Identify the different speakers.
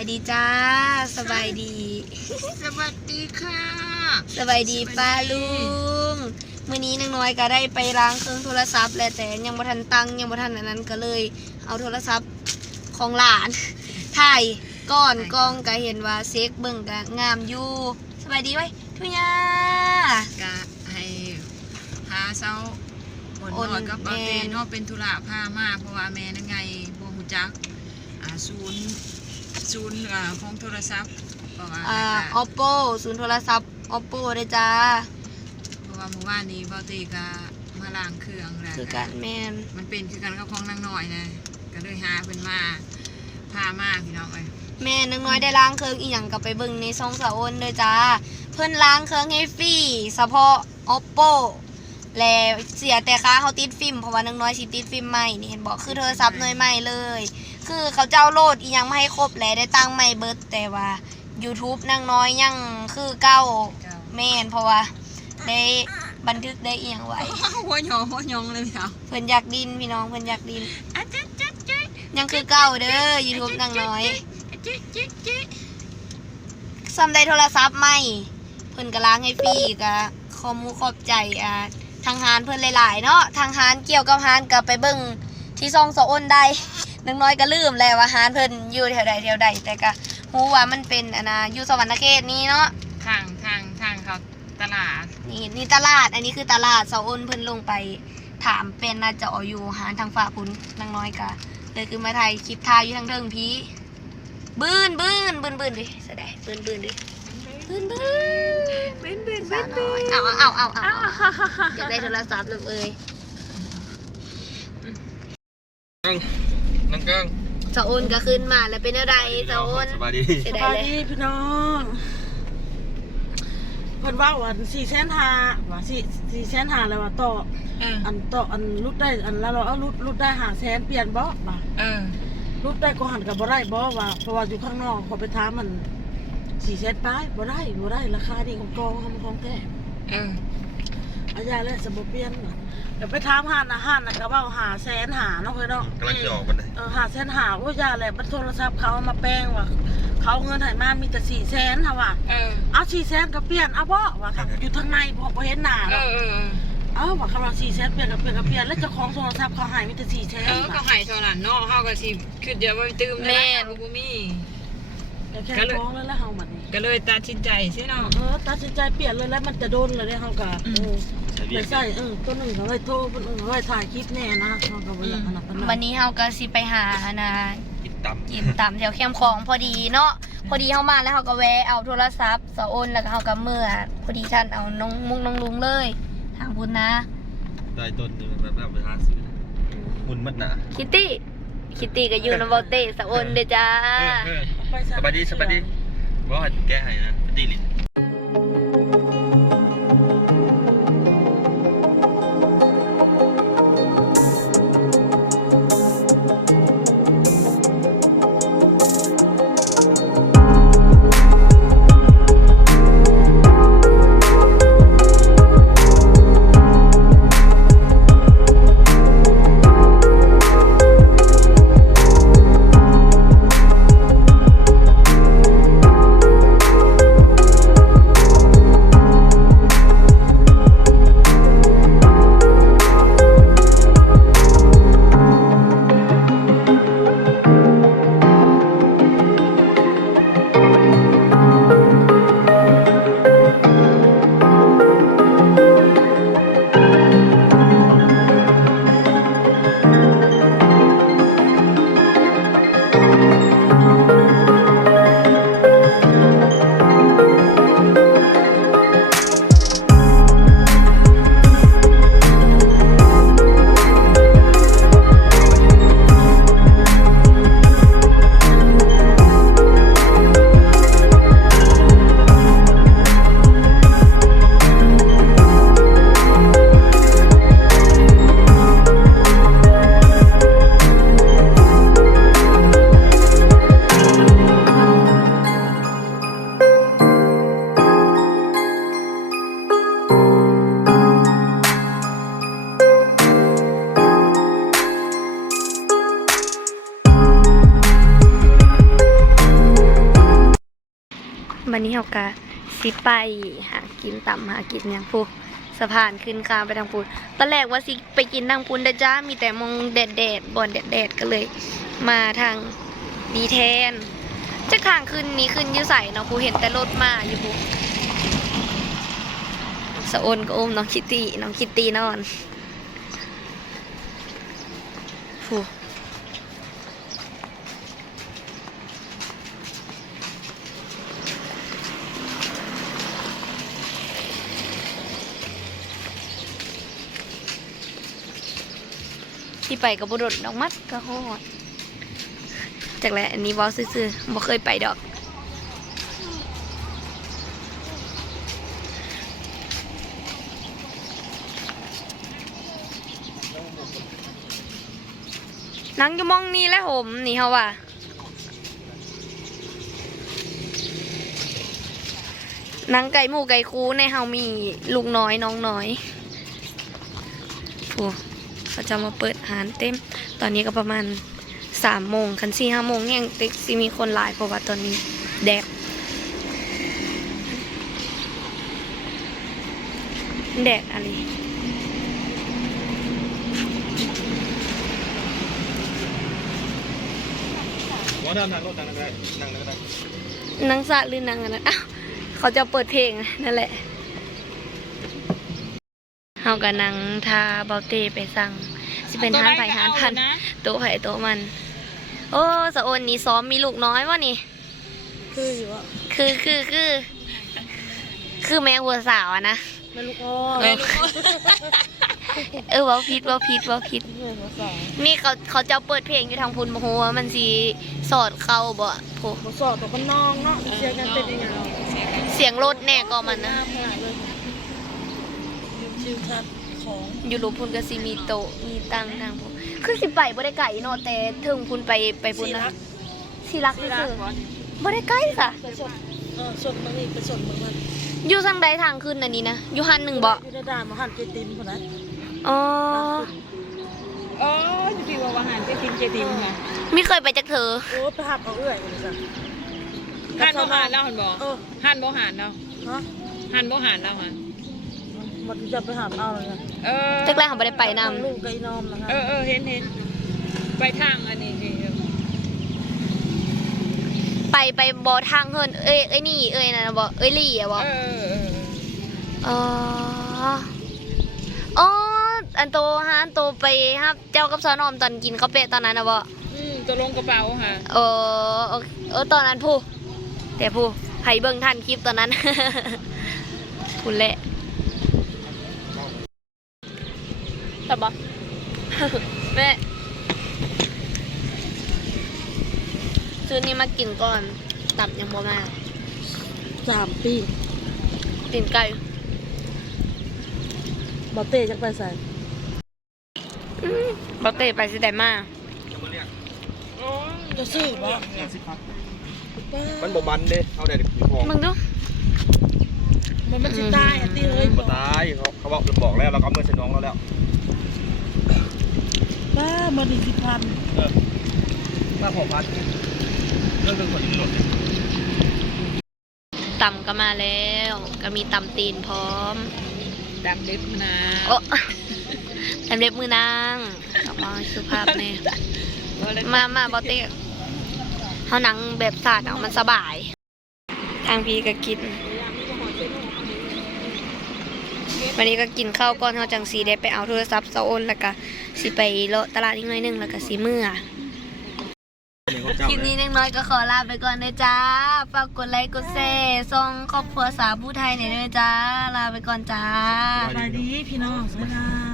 Speaker 1: ายดีจ้า สบายดี
Speaker 2: สวัสดีค่ะ
Speaker 1: สบายดีป้าลุงมื้อนี้นางน้อยก็ได้ไปล้างเครื่องโทรศัพท์แหละแต่ยังบ่ทันตั้งยังบ่ทันอันนั้นก็เลย เอาโทรศัพท์ของหลานถ่ายก่อนกล้องก็เห็นว่าเซ็กเบิ่งก็งามอยู่สบายดีไว้ยทุยากะ
Speaker 2: ให้พาเซาบน
Speaker 1: โอน
Speaker 2: นอยก็
Speaker 1: แม่
Speaker 2: บาเตเนอเป็นธุระพามาเพราะว่าแม่นั่นไงบ่ฮู้จักอ่าศูนย์ ศูนย์อ่าของโทรศัพท์เพราะว่า
Speaker 1: อ่า
Speaker 2: แล้วก็
Speaker 1: oppo ศูนย์โทรศัพท์ oppo เด้อจ้า
Speaker 2: เพราะว่าเมื่อวานนี้บาเตก็มาล้างเครื่องแล้ว
Speaker 1: คือกันแม่น
Speaker 2: มันเป็นคือกันกับของนางน้อยนะก็เลยหาเพิ่นมาพามาพี่น้องเอ้ย
Speaker 1: แม่นางน้อยได้ล้างเครื่องอีหยังก็ไปเบิ่งในช่องสาวอ้นเด้อจ้า เพิ่นล้างเครื่องให้ฟรีเฉพาะ oppo แล้วเสียแต่ค่าเขาติดฟิล์มเพราะว่านางน้อยสิติดฟิล์มใหม่นี่เห็นบอกคือโทรศัพท์หน่วยใหม่เลย คือเขาเจ้าโหลดอีหยังมาให้ครบแล้วได้ตั้งใหม่เบิดแต่ว่า YouTube นางน้อยยังคือเก้า
Speaker 2: เจ้า
Speaker 1: แม่นเพราะว่าได้บันทึกได้อีหยังไว้
Speaker 2: หัวหยองหัวหยองเลยพี่น้อง
Speaker 1: เพิ่นอยากดินพี่น้องเพิ่นอยากดิน
Speaker 2: อะจ๊ะจ๊ะจ๊ะ
Speaker 1: ยังคือเก้าเด้อ YouTube นางน้อย
Speaker 2: จ๊ะจ๊ะจ๊ะ
Speaker 1: ซ้ำได้โทรศัพท์ใหม่เพิ่นก็ล้างให้ฟรีก็ขอมูขอบใจอ่าทางฮานเพิ่นหลาย ๆ เนาะทางฮานเกี่ยวกับฮานก็ไปเบิ่งที่ซองสะอ้นได้ นึงน้อยก็ลืมแล้วว่าฮานเพิ่นอยู่แถวใดแถวใดแต่ก็ฮู้ว่ามันเป็นอันน่ะอยู่สวรรณเขตนี้เนาะ
Speaker 2: ทางทางทางเขาตลาด
Speaker 1: นี่นี่ตลาดอันนี้คือตลาดสะอ้นเพิ่นลงไปถามเป็นน่าจะเอาอยู่หานทางฝ่าคุณนางน้อยก็เลยคือมาถ่ายคลิปถ่ายอยู่ทางเทิงพีบื้นบื้นบื้นบื้นดิแสดงบื้นบื้นดิบื้นบื้น
Speaker 2: เป็นเป็น
Speaker 1: สาวน้อยเอาเอาเอาเอาเอาอยากได้โทรศัพท์เลยเอ้ย
Speaker 3: นั่งกลาง
Speaker 1: สะอ้นก็ขึ้นมาแล้วเป็นอะไรสะอ้น
Speaker 3: สบายดี
Speaker 1: เสีย
Speaker 4: ส
Speaker 1: ดาย
Speaker 4: บาย
Speaker 1: เลย
Speaker 4: ดีพี่น้องเพิ่นว่าวันสี่แสนหาว่าสี่สี่แสนหาเลยว่าต่อ
Speaker 2: เออ
Speaker 4: อันต่ออันรุดได้อันแล้วเราเอารุดรุดได้หาแสนเปลี่ยนบ่บ่า
Speaker 2: เออ
Speaker 4: รุดได้ก็หันกับบ่ได้บ่ว่าเพราะว่าอยู่ข้างนอกเขาไปถามมันสี่แสนป้ายบ่ได้บ่ได้ราคานี่ของกองของของแท้
Speaker 2: เออ
Speaker 4: อาญาเลยสมบ่เปลี่ยนน่ะเดี๋ยวไปถามห้านอาหารน่ะก็ว่าหาแสนหาเนาะเพิ่นเนาะ
Speaker 3: กำลังจะออกกันเลย
Speaker 4: เออหาแสนหาโอ้ยาแหละมันโทรศัพท์เขาเอามาแปลงว่าเขาเอาเงินให้มามีแต่สี่แสนค่ะว่า
Speaker 2: เออ
Speaker 4: เอาสี่แสนก็เปลี่ยนเอาบ่ว่าค่ะอยู่ทางในพอบ่เห็นหน้า
Speaker 2: เอ
Speaker 4: เนาะ
Speaker 2: อเออ
Speaker 4: เอาว่าคำว่าสี่แสนเปลี่ยนก็เปลี่ยนก็เปลี่ยนแล้วเจ้าของโทรศัพท์เขาใหายมีแต่สี่แสน
Speaker 2: เออก็หายเท่านั้นเนาะเฮาก็สิคือเดี๋ยวไปตื้มได้แล้วบ่มี
Speaker 4: แค่ฟ้องแล้วแล้วเฮาบัดนี้
Speaker 2: ก็เลยตัดสินใจซิเนาะ
Speaker 4: เออตัดสินใจเปลี่ยนเลยแล้วมันจะโดนเลยเด้เฮาก็
Speaker 2: อืม
Speaker 4: เออ ไปใส่เออตัวหนึงเขาไว้โทรตัวหนึงเขาไว้ถ่ายคลิปแน่นะเฮาก็บ่อยากขนาดนั้น
Speaker 1: วันนี้เฮาก็สิไปหานะ
Speaker 3: กินต่
Speaker 1: กินตามแถวแคมป์ของพอดีเนาะพอดีเฮามาแล้วเฮาก็แวะเอาโทรศัพท์สะอ้นแล้วก็เฮาก็เมื่อพอดีท่านเอาน้องมุกน้องลุงเลย ทางพุ่นนะำ
Speaker 3: ได้ต้นนึงแบบแบบไปหาซื้อหุ่นมัดหนา
Speaker 1: คิตตี้คิตตี้ก็อยู่นำเบาเต้สะอ้นเด้อจ้า
Speaker 3: เออเออ
Speaker 4: ไปใส
Speaker 3: บายดีสบายดีบอกให้แก้ให้นะดีลิ
Speaker 1: วันนี้เราก็สิไปหากินต่ำหากินอย่างพูสะพานขึ้นข้ามไปทางพูนตอนแรกว่าสิไปกินทางพูนได้จ้า มีแต่มองแดดแดดบ่อนแดดแดดก็เลย มาทางดีแทนจะข้างขึ้นนี้ขึ้นยื้อใส่เนาะพูเห็นแต่รถมาอยู่พูสะโอนก็อุ้มน้องคิตตี้น้องคิตตี้นอนพู ที่ไปกับบุรุษดอกมัดก็ฮอดจากแหละอันนี้บอซื่อๆบ่เคยไปดอกนังจะมองนี่แหล้วผมนี่เขาว่านังไก่หมูไก่คูในเฮามีลูกน้อยน้องน้อยโอ้ เขาจะมาเปิดอาหารเต็ม ตอนนี้ก็ประมาณสามโมงคันสี่ห้าโมงยังติ๊กสิมีคนหลายเพราะว่าตอนนี้แดดแดดอะไร
Speaker 3: ว่านั่งนั่งรถนั่งนั่งได้นั่งนั่งได้
Speaker 1: นางสะหรือนางอะไรอ้าวเขาจะเปิดเพลงนั่นแหละเฮากับนางทาเบาเต้ไปสั่ง สิเป็นฮานไผ่ฮานพัน
Speaker 2: นะ
Speaker 1: โต๊ะไผ่โต๊ะมัน โอ้สะโอนนี่ซ้อมมีลูกน้อยวะนี่
Speaker 4: คืออยู่ว่า
Speaker 1: คือคือคือ คือแม่หัวสาวอะนะ
Speaker 4: แม่ลูกอ้อ
Speaker 1: เออเออเว่าพิษเว่าพิษเว่าพิษ
Speaker 4: เพื่อนหัวสาว
Speaker 1: นี่เขาเขาจะเปิดเพลงอยู่ทางพุนโมโหว่ามันสีสอดเข้าบ่โห
Speaker 4: บ่สอบแต่มันนองเนาะเสียกันเป็นยังไง
Speaker 1: เสียงรถแน่ก็มันนะ
Speaker 4: ขนาดเลยชิวชัด ของ
Speaker 1: อยู่หลุมพุนก็สิมีโต๊ะมีตังทางพุนคือสิไปบ่ได้ไกลเนาะแต่ถึงพุนไปไปพุนนะสิรักที่สุดบ่ได้ไกลค่ะ
Speaker 4: ไปสดเออสดมันนี่ไปสดมันมัน
Speaker 1: อยู่ทางใดทางขึ้นอันนี้นะอยู่หันหนึ่งบ่
Speaker 4: อยู่ในด่านมาหันเจตินคนนั้น
Speaker 1: อ๋อ
Speaker 2: อ๋อจะพี่ว่าอาหารจะกินเจดินค่ะ
Speaker 1: ไม่เคยไปจากเธอ
Speaker 4: โอ้ไปหักเอาเอื้อยเลยจ้ะ
Speaker 2: หันบ่หานแล้วหันบ่
Speaker 4: เออ
Speaker 2: หันบ่หานแล้ว
Speaker 4: ฮะ
Speaker 2: หันบ่หานแล้วหัน
Speaker 4: มันจะไปหักเอาเลยนะ
Speaker 2: เออ
Speaker 1: จากแรกเขาบ่ได้ไปนำ
Speaker 4: ลูกไก่นอมนะ
Speaker 2: เอ
Speaker 4: ฮะ
Speaker 2: อเออเห็นเห็นไปทางอันนี้สิ
Speaker 1: ไปไปบ่ทางเฮินเอ้ยเอ้ยนี่เอ้ยนั่นน่ะบ่เอ้ยลี่อะบ่
Speaker 2: เออเออเออ
Speaker 1: อ๋ออ๋ออันโตฮะอันโตไปครับ เจ้ากับซอนอมตอนกินข้าวเป็ดตอนนั้นนะบ่
Speaker 2: อืมตัวลงกระเป๋าค่ะ
Speaker 1: เออโอเคเออตอนนั้นผู้แต่ผู้ไผเบิ่งทันคลิปตอนนั้นผู้แหละ แต่บ่แม่ซื้อนี่มากินก่อน ตับยังบ่มา
Speaker 4: สามปี
Speaker 1: ตีนไก่
Speaker 4: บอเต้จักไปใส่
Speaker 1: บ่เตะไปสิได้มา
Speaker 4: จะซื้อบ่
Speaker 3: มันบ่มันเด้เอาได้อยู่ของ
Speaker 1: มึงดู
Speaker 4: มันมันสิตายอะตีเฮ้ย
Speaker 3: บ่ตายเขาเขาบอกบอกแล้วเราก็เอาเงินใส่น้องเราแล้ว
Speaker 4: บ้ามันอีกสิพัน
Speaker 3: มาพอพัดเรื่องเรื่องคนที่หล่น
Speaker 1: ตำก็มาแล้ว ก็มีตำตีนพร้อม
Speaker 2: ดำเล็บนะ
Speaker 1: โอ้ตำเล็บมือนางกลับมาสุภาพแน่มามาบอเต้เขาหนังแบบสาดเอามันสบาย ทางพี่ก็กิน วันนี้ก็กินข้าวก้อนเขาจังสีได้ไปเอาโทรศัพท์เซาโอนแล้วก็สิไปเลาะตลาดนิดหน่อยนึงแล้วก็สิเมื่อคลิปนี้เล็กน้อยก็ขอลาไปก่อนนะจ้าฝากกดไลค์กดแชร์ส่งครอบครัวสาวผู้ไทยหน่อยด้วยจ้าลาไปก่อนจ้า
Speaker 4: สวัสดีพี่น้องสวัสดี